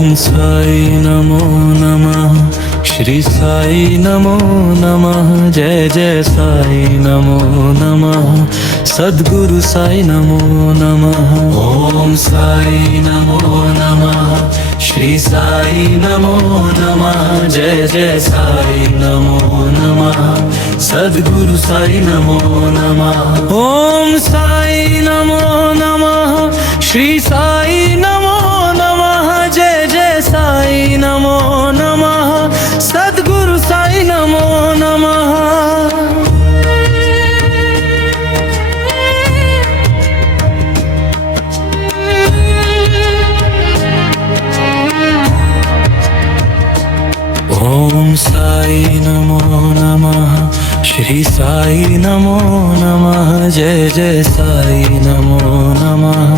ओम साई नमो नमः, श्री साई नमो नमः, जय जय साई नमो नमः, सद्गुरु साई नमो नमः। ओम साई नमो नमः, श्री साई नमो नमः, जय जय साई नमो नमः, सद्गुरु साई नमो नमः। ओम साई नमो नमः, श्री साई नमो नमः, जय जय साई नमो नमः, सद्गुरु साई नमो नमः। ओम साई नमो नमः, श्री साई नमो नमः, जय जय साई नमो नमः,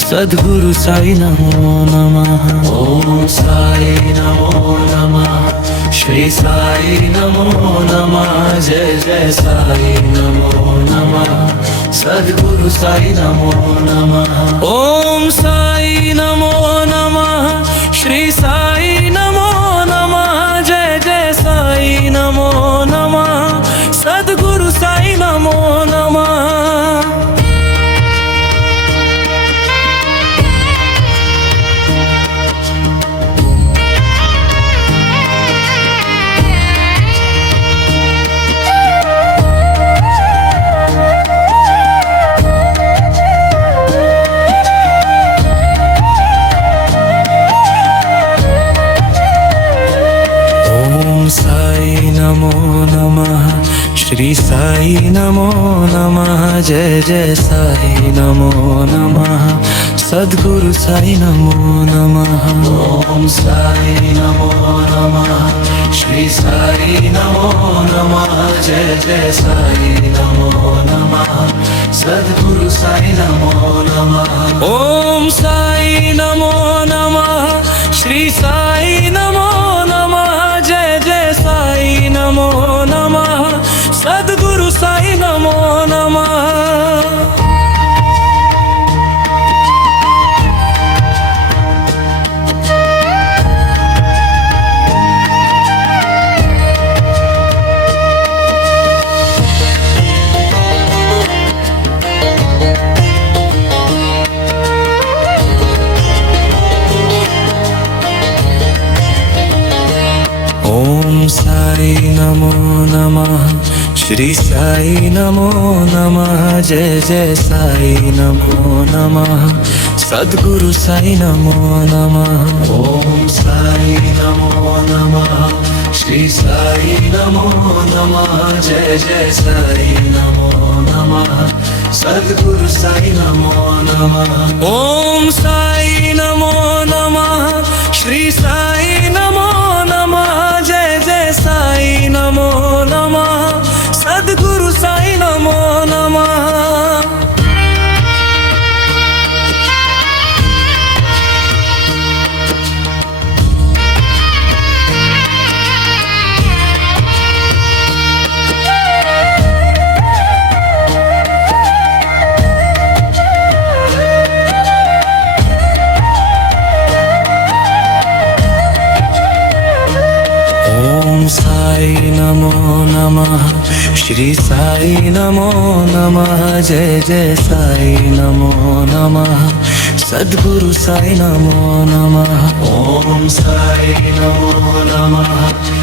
सद्गुरु साई नमो नमः। ओम साई नमो नमः, श्री साई नमो नमः, जय जय साई नमो नमः, सद्गुरु साई नमो नमः। ओम साई नमो नमः, श्री साई नमो नमः, जय जय साई नमो नमः, सद्गुरु साई नमो नमः। साई नमो नमः, श्री साई नमो नमः, जय जय साई नमो नमः, सद्गुरु साई नमो नमः। ओम साई नमो नमः, श्री साई नमो नमः, जय जय साई नमो नमः, सद्गुरु साई नमो नमः। ओम साई नमो नमः, श्री साई नमो नमः, जय जय साई नमो नमः, सद्गुरु साई नमो नमः। ओम साई नमो नमः, श्री साई नमो नमः, जय जय साई नमो नमः, सद्गुरु साई नमो नमः। ओम साई नमो नमः, श्री साई नमो नमः, जय जय साई नमो नमः, सद्गुरु साई नमो नमः। ओम साई नमो नमः, श्री साई नमो नमः, जय जय साई नमो नमः, सद्गुरु साई नमो नमः। ओम साई नमो नमः, श्री साई नमो नमः, जय जय साई नमो नमः, सद्गुरु साई नमो नमः। ओम साई नमो नमः,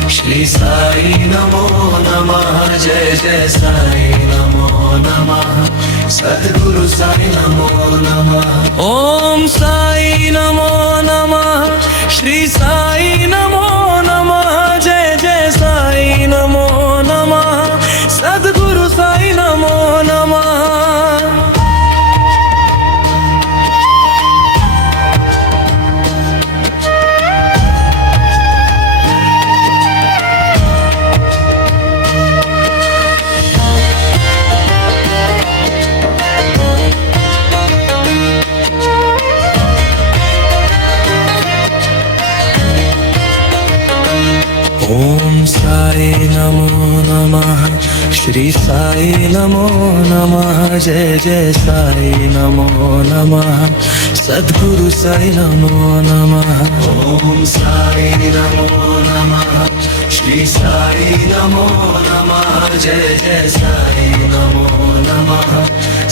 श्री साई नमो नमः, जय जय साई नमो नमः, सद्गुरु साई नमो नमः। ओम साई नमो नमः, श्री साई नमो नमः, जय जय साई नमो नमः, सद्गुरु साई नमो नमः। ओम साई नमो नमः, श्री साई नमो नमः, जय जय साई नमो नमः, सद्गुरु साई नमो नमः। ओम साई नमो नमः। श्री साई नमो नमः। जय जय साई नमो नमः।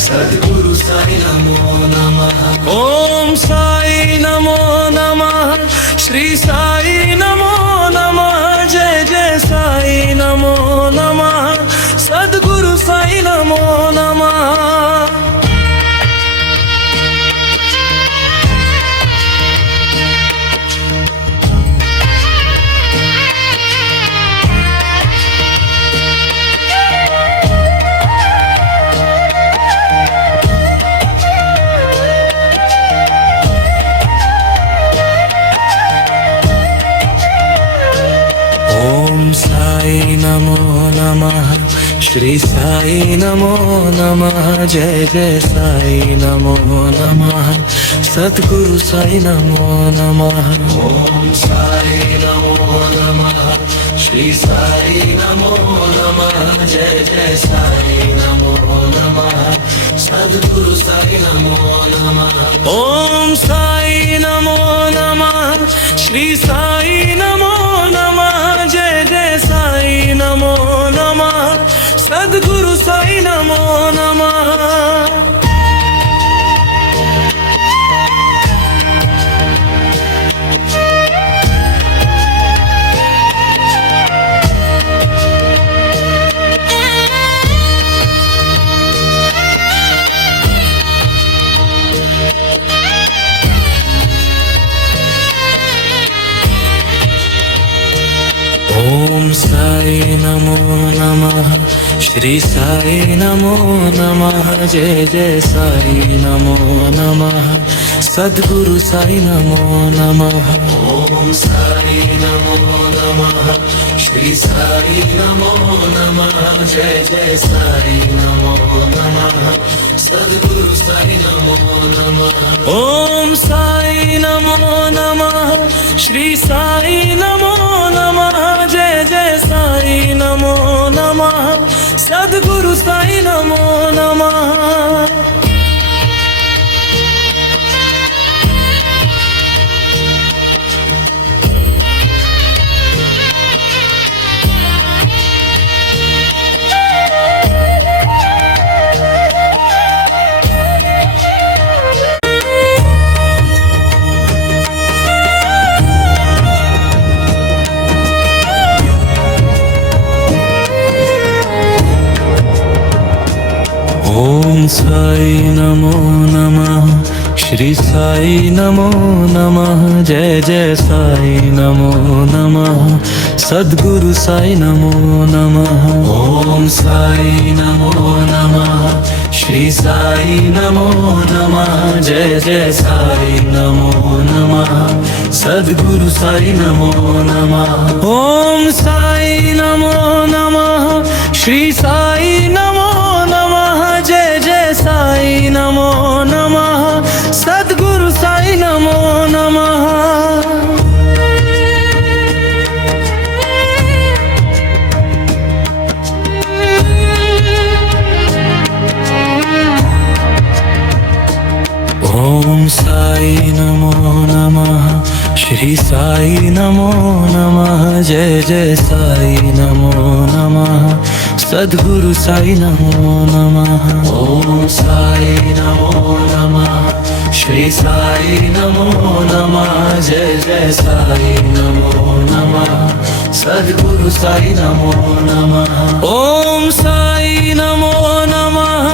सद्गुरु साई नमो नमः। ओम साई नमो नमः। श्री साई नमो नमः। जय जय साई नमो नमः। सद्गुरु साई नमो नमः। ओम साई नमो नमः। श्री साई नमो नमः। जय जय साई नमो नमः। सद्गुरु साई नमो नमः। ओम साई नमो नमः। श्री साई नमो नमः। जय जय साई नमो नमः। सद्गुरु साई नमो नमः। ओम साई नमो नमः। श्री साई नमो नमः। जय जय साई नमो नमः। सद्गुरु साई नमो नमः। ओम साई नमो नमः। श्री साई नमो नमः। जय जय साई नमो नमः। सद्गुरु साई नमो नमः। ओम साई नमो नमः। श्री साई नमो नमः। जय जय साई नमो नमः। सद्गुरु साई नमो नमः। ओम साई नमो नमः। श्री साई नमो नमः। जय जय साई नमो नमः। सद्गुरु साई नमो नमः। ओम साई नमो नमः। श्री साई नमो नमः। जय जय साई नमो नमः। सद्गुरु साई नमो नमः। ओम साई नमो नमः। श्री साई नमो नमः। जय जय साई नमो नमः। सद्गुरु साई नमो नमः। ओम साई नमो नमः। श्री साई नमो नमः। जय जय साई नमो नमः। सद्गुरु साई नमो नमः। ओम साई नमो नमः। श्री साई नमो नमः। जय जय साई नमो नमः। सद्गुरु साई नमो नमः। ओम साई नमो नमः। श्री साई नमो नमः। जय जय साई नमो नमः। सद्गुरु साई नमो नमः। ओम साई नमो नमः।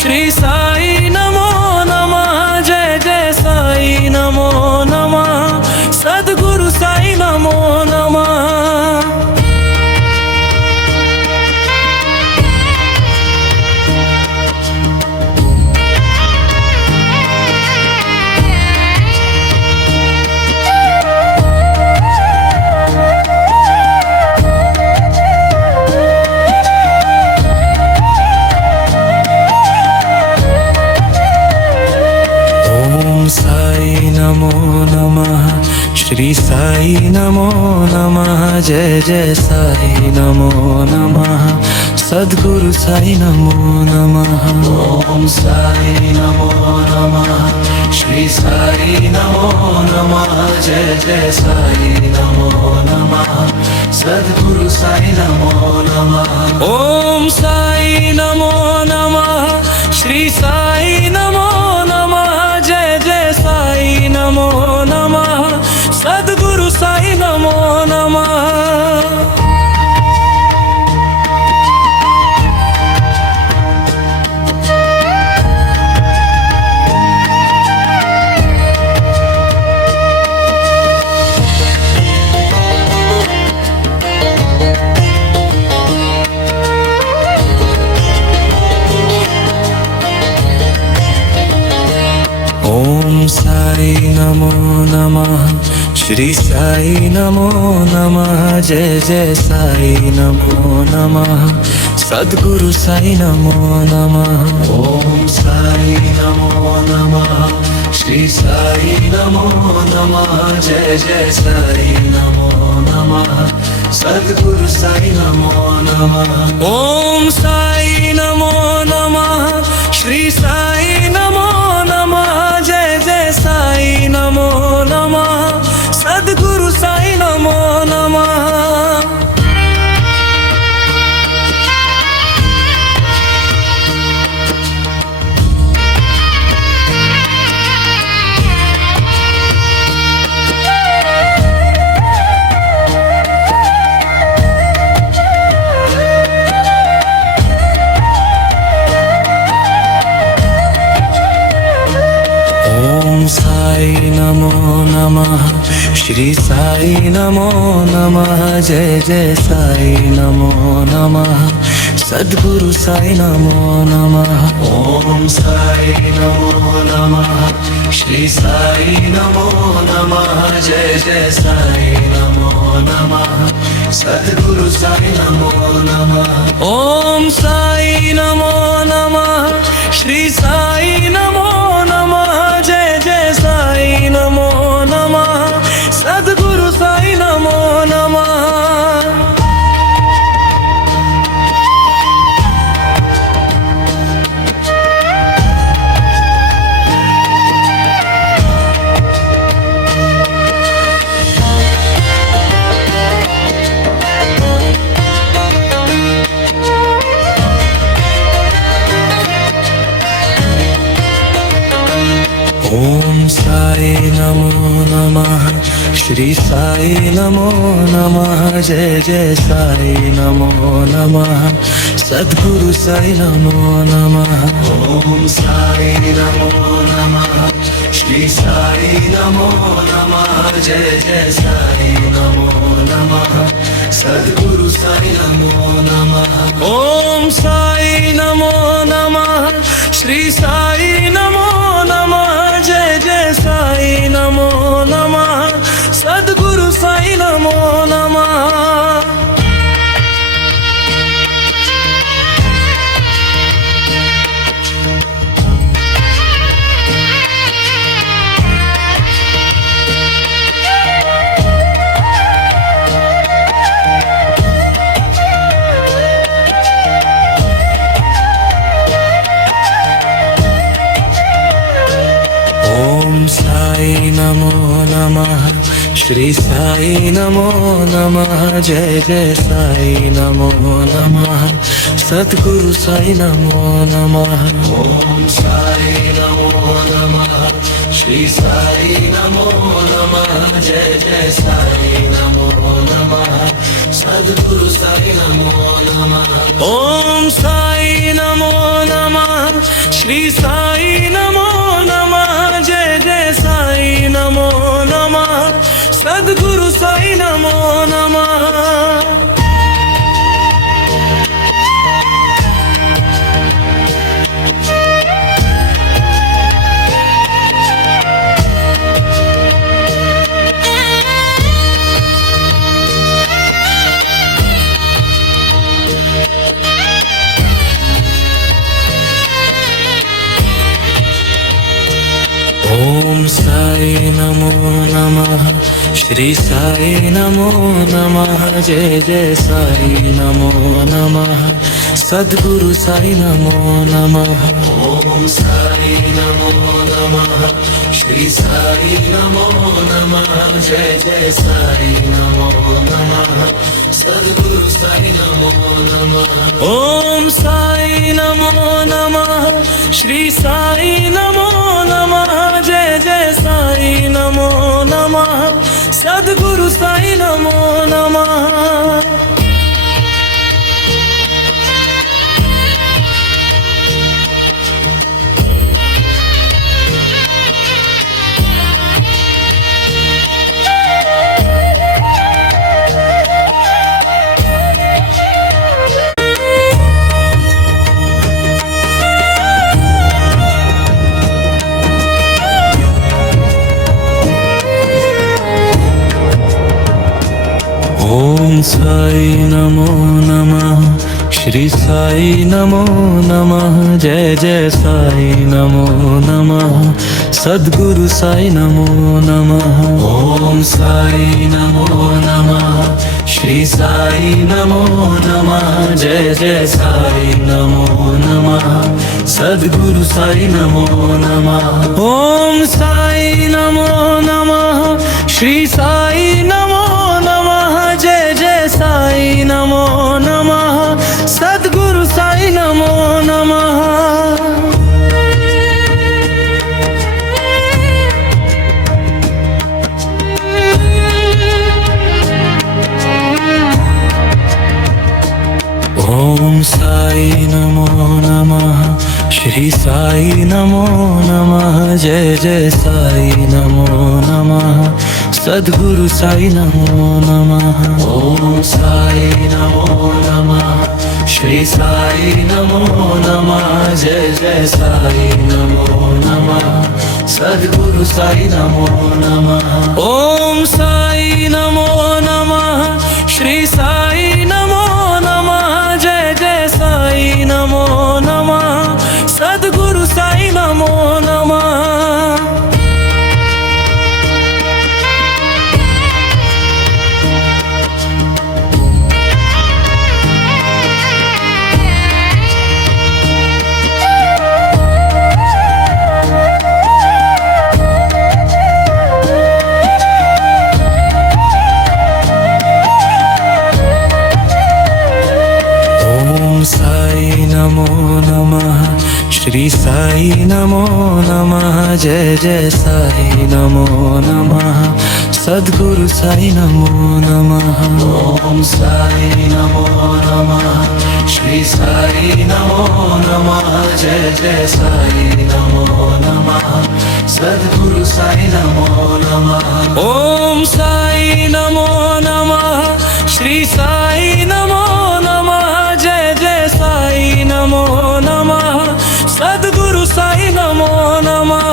श्री साई नमो नमः। जय जय साई नमो नमः। सद्गुरु साई नमो नमः। नमो नमः। श्री साई नमो नमः। जय जय साई नमो नमः। सद्गुरु साई नमो नमः। ओम साई नमो नमः। श्री श्री साई नमो नमः जय जय साई नमो नमः सद्गुरु साई नमो नमः ओम साई नमो नमः श्री साई नमो नमः जय जय साई नमो नमः सद्गुरु साई नमो नमः ओम साई नमो नमः श्री साई नमो नमः जय जय साई नमो नमः सद्गुरु साई नमो नमः ओम साई नमो नमः श्री साई नमो नमः जय जय साई नमो नमः सद्गुरु साई नमो नमः ओम साई नमो नमः श्री साई नमो नमः जय जय साई नमो नमः सद्गुरु साई नमो नमः ओम साई नमो नमः श्री साई नमो नमः जय जय साई नमो नमः सद्गुरु साई नमो नमः ओम साई नमो नमः श्री साई नमो नमः जय जय साई नमो नमः सद्गुरु साई नमो नमः ओम साई नमो नमः श्री साई नमो नमः जय जय साई नमो नमः सद्गुरु साई नमो नमः ओम साई नमो नमः श्री साई नमो नमः जय जय साई नमो नमः सद्गुरु साई नमो नमः ओम साई नमो नमः श्री साई नमो नमः जय जय साई नमो नमः सद्गुरु साई नमो नमः ओम साई नमो नमः श्री साई नमो नमः जय जय साई नमो नमः सद्गुरु साई नमो नमः ओम साई नमो नमः श्री साई नमो नमः जय जय साई नमो नमः सद्गुरु साई नमो नमः ओम साई नमो नमः श्री साई नमो नमः जय जय साई नमो नमः सद्गुरु साई नमो नमः ओम साई नमो नमः श्री साई नमो नमः जय जय साई नमो नमः सद्गुरु साई नमो नमः ओम साई नमो नमः श्री साई नमो नमः जय जय साई नमो नमः सद्गुरु साई नमो नमः ओम साई नमो नमः श्री साई नमो नमः जय जय साई नमो नमः सद्गुरु साई नमो नमः ओम साई नमो नमः श्री साई नमो नमः जय जय साई नमो नमः सद्गुरु साई नमो नमः ओम साई नमो नमः श्री साई नमो नमः जय जय साई नमो नमः सद्गुरु साई नमो नमः ओम साई नमो नमः श्री साई नमो नमः जय जय साई नमो नमः सद्गुरु साई नमो नमः ओम साई नमो नमः श्री साई नमो नमः जय जय साई नमो नमः सद्गुरु साई नमो नमः ओम साई नमो नमः श्री साई नमो नमः जय जय साई नमो नमः सद्गुरु साई नमो नमः ओम साई नमो नमः श्री साई नमो नमः जय जय साई नमो नमः सद्गुरु साई नमो नमः ओम साई नमो नमः श्री साई नमो नमः जय जय साई नमो नमः सद्गुरु साई नमो नमः साई नमो नमः श्री साई नमो नमः जय जय साई नमो नमः सद्गुरु साई नमो नमः ओम साई नमो नमः श्री साई नमो नमः जय जय साई नमो नमः सद्गुरु साई नमो नमः ओम साई नमो नमः श्री साई नमो नमः जय जय साई नमो नमः सद्गुरु साई नमो नमः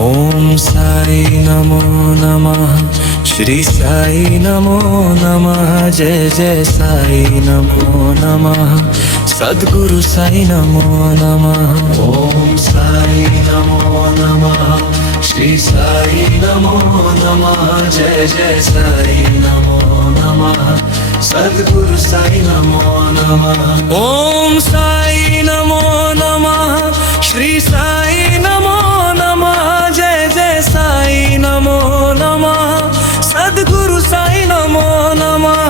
ओम साई नमो नमः श्री साई नमो नमः जय जय साई नमो नमः सद्गुरु साई नमो नमः ओम साई नमो नमः श्री साई नमो नमः जय जय साई नमो नमः सद्गुरु साई नमो नमः ओम साई नमो नमः श्री साई नमो नमः जय जय साई नमो नमः सद्गुरु साई नमो नमः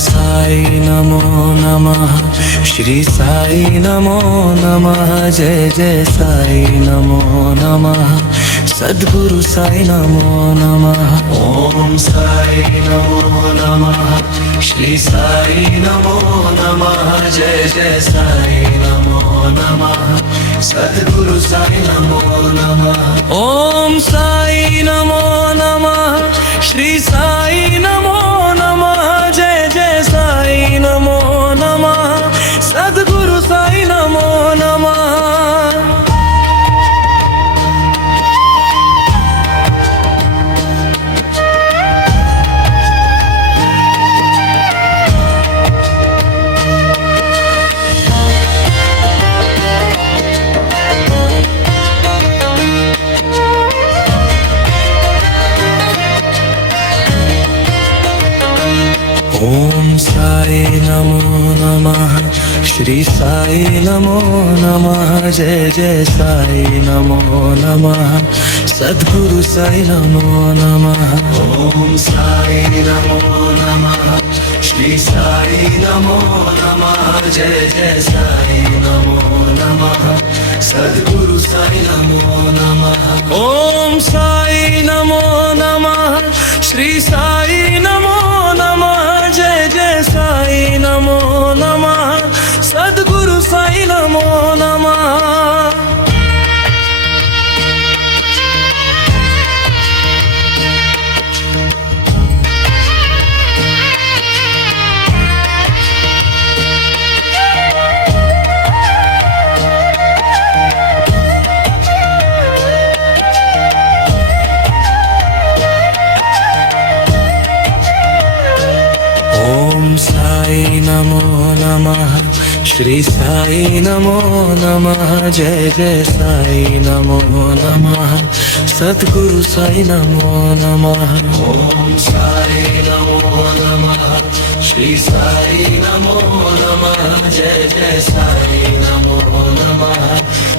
साई नमो नमः श्री साई नमो नमः जय जय साई नमो नमः सद्गुरु साई नमो नमः ओम साई नमो नमः श्री साई नमो नमः जय जय साई नमो नमः सद्गुरु साई नमो नमः। ओम साई नमो नमः, श्री साई नमो नमः, जय जय साई नमो नमः, सद्गुरु साई नमो नमः। ओम साई नमो नमः, श्री साई नमो नमः, जय जय साई नमो नमः, सद्गुरु साई नमो नमः। ओम साई नमो नमः, श्री साई नमो नमः, जय जय साई नमो नमः, सद्गुरु साई नमो नमः। ओम साई नमो नमः, श्री साई नमो नमः, जय जय साई नमो नमः, सद्गुरु साई नमो नमः। ओम साई नमो नमः, श्री साई नमो नमः, जय जय साई नमो नमः, सद्गुरु साई नमो नमः। ओम साई नमो नमः, श्री साई नमो नमः, जय जय साई नमो नमः,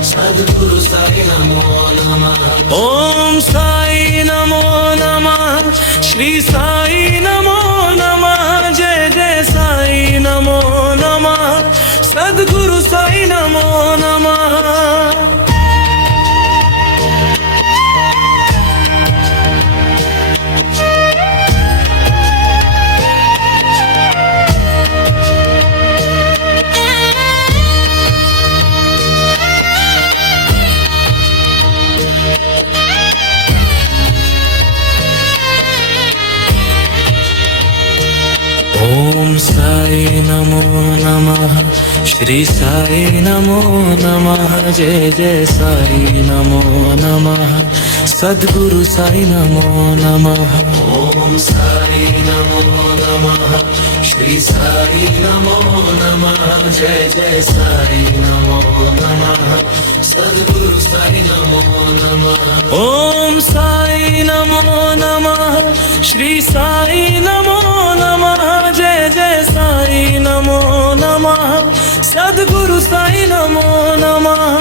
सद्गुरु साई नमो नमः। ओम साई नमो नमः, श्री साई नमो नमः, जय जय साई नमो नमः, सद्गुरु साई नमो नमः। ओम साई नमो नमः, श्री साई नमो नमः, जय जय साई नमो नमः, सद्गुरु साई नमो नमः। ओम साई नमो नमः, श्री साई नमो नमः, जय जय साई नमो नमः, सद्गुरु साई नमो नमः। ओम साई नमो नमः, श्री साई नमो नमः, जय जय साई नमो नमः, सद्गुरु साई नमो नमः।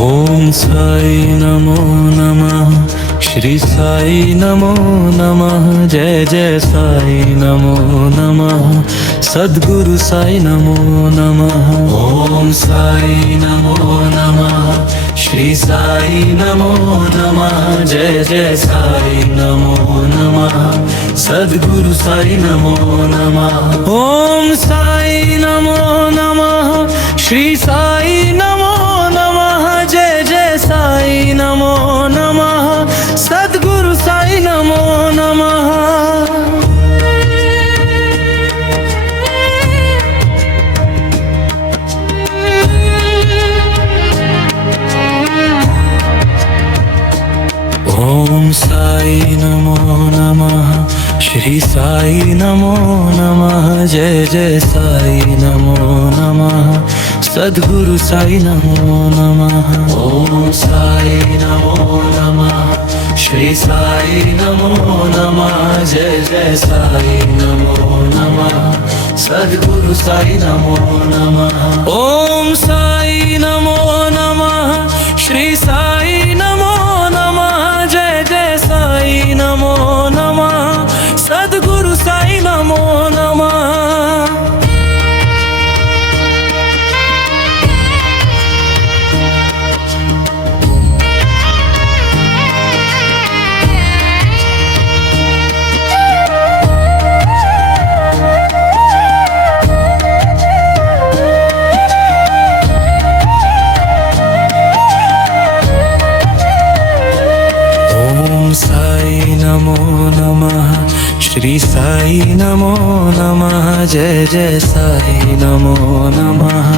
ओम साई नमो नमः, श्री साई नमो नमः, जय जय साई नमो नमः, सद्गुरु साई नमो नमः। ओम साई नमो नमः, श्री साई नमो नमः, जय जय साई नमो नमः, सद्गुरु साई नमो नमः। ओम साई नमो नमः, श्री साई नमो नमः, जय जय साई नमो नमः, सद्गुरु साई नमो नमः। ओम साई नमो नमः, श्री साई नमो नमः, जय जय साई नमो नमः, सद्गुरु साई नमो नमः। ओम साई नमो नमः, श्री साई नमो नमः, जय जय साई नमो नमः, सद्गुरु साई नमो नमः। ओम साई नमो नमः, श्री साई श्री साई नमो नमः जय जय साई नमो नमः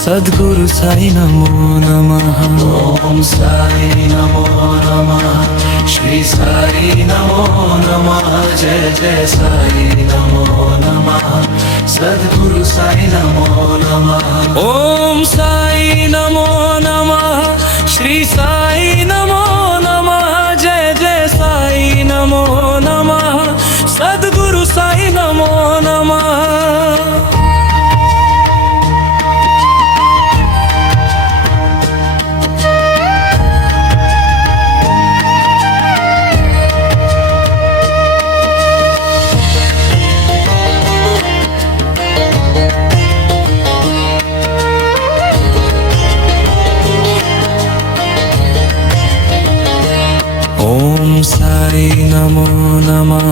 सद्गुरु साई नमो नमः ओम साई नमो नमः श्री साई नमो नमः जय जय साई नमो नमः सद्गुरु साई नमो नमः ओम साई नमो नमः श्री साई नमो नमः जय जय साई नमो नमः सद्गुरु साई नमो नमः ओम साई नमो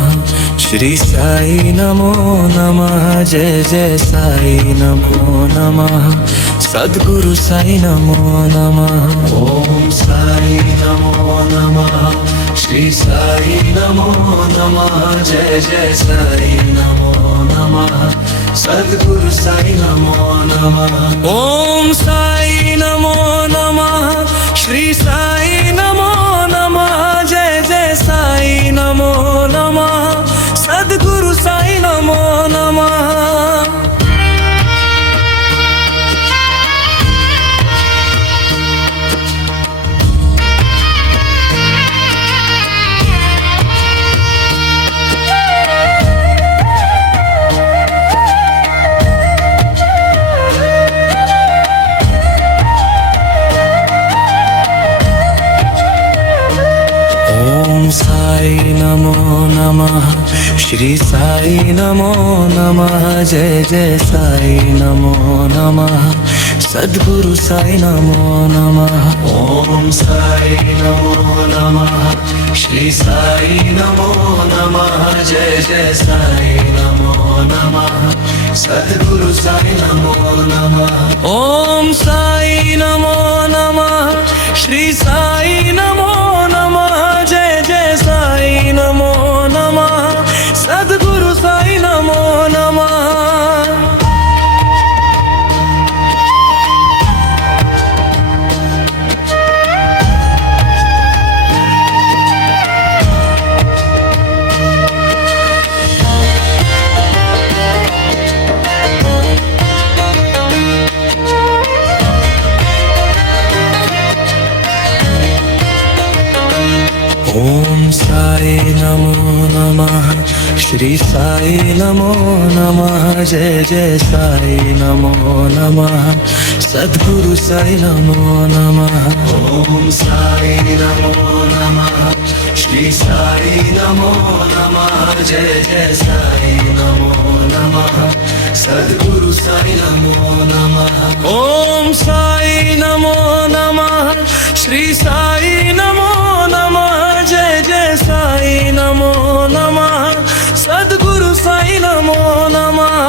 नमः श्री साई नमो नमः जय जय साई नमो नमः सद्गुरु साई नमो नमः ओम साई नमो नमः श्री साई नमो नमः जय जय साई नमो नमः सद्गुरु साई नमो नमः ओम साई नमो नमः श्री साई नमो नमः जय जय साई नमो नमः सद्गुरु साई नमो नमः ओम साई नमो नमः श्री साई नमो नमः जय जय साई नमो नमः सद्गुरु साई नमो नमः ओम साई नमो नमः श्री साई नमो नमः जय जय साई नमो नमः सद्गुरु साई नमो नमः ओम साई नमो नमः श्री साई नमो नमः जय जय साई नमो नमः सद्गुरु साई नमो नमः ओम साई नमो नमः श्री साई नमो नमः जय जय साई नमो नमः सद्गुरु साई नमो नमः ओम साई नमो नमः श्री साई नमो नमः जय जय साई नमो नमः सद्गुरु साई नमो नमः ओम साई नमो नमः श्री साई नमो नमः जय जय साई नमो नमः सद्गुरु साई नमो नमः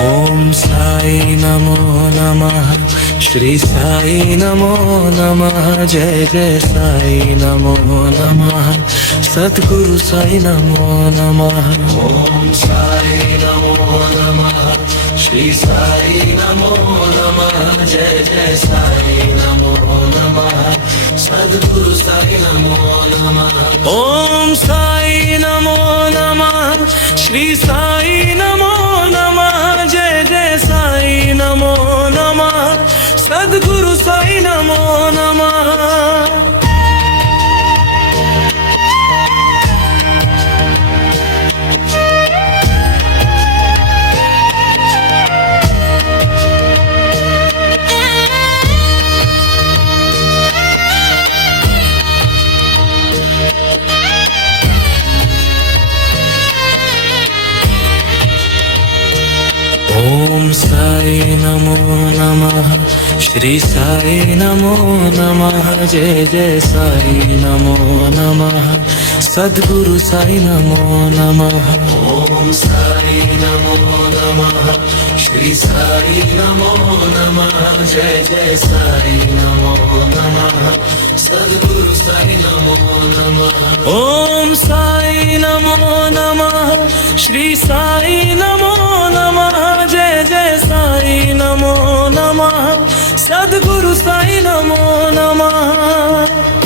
ओम साई नमो नमः श्री साई नमो नमः जय जय साई नमो नमः सद्गुरु साई नमो नमः ओम साई नमो नमः श्री साई नमो नमः जय जय साई नमो नमः सद्गुरु साई नमो नमः ओम साई नमो नमः श्री साई नमो नमः जय जय साई नमो नमः सद्गुरु साई नमो नमः ओम साई नमो नमः श्री साई नमो नमः जय जय साई नमो नमः सद्गुरु साई नमो नमः ओम साई नमो नमः श्री साई नमो नमः जय जय साई नमो नमः सद्गुरु साई नमो नमः ओम साई नमो नमः श्री साई नमो नमः जय जय साई नमो नमः सद्गुरु साई नमो नमः।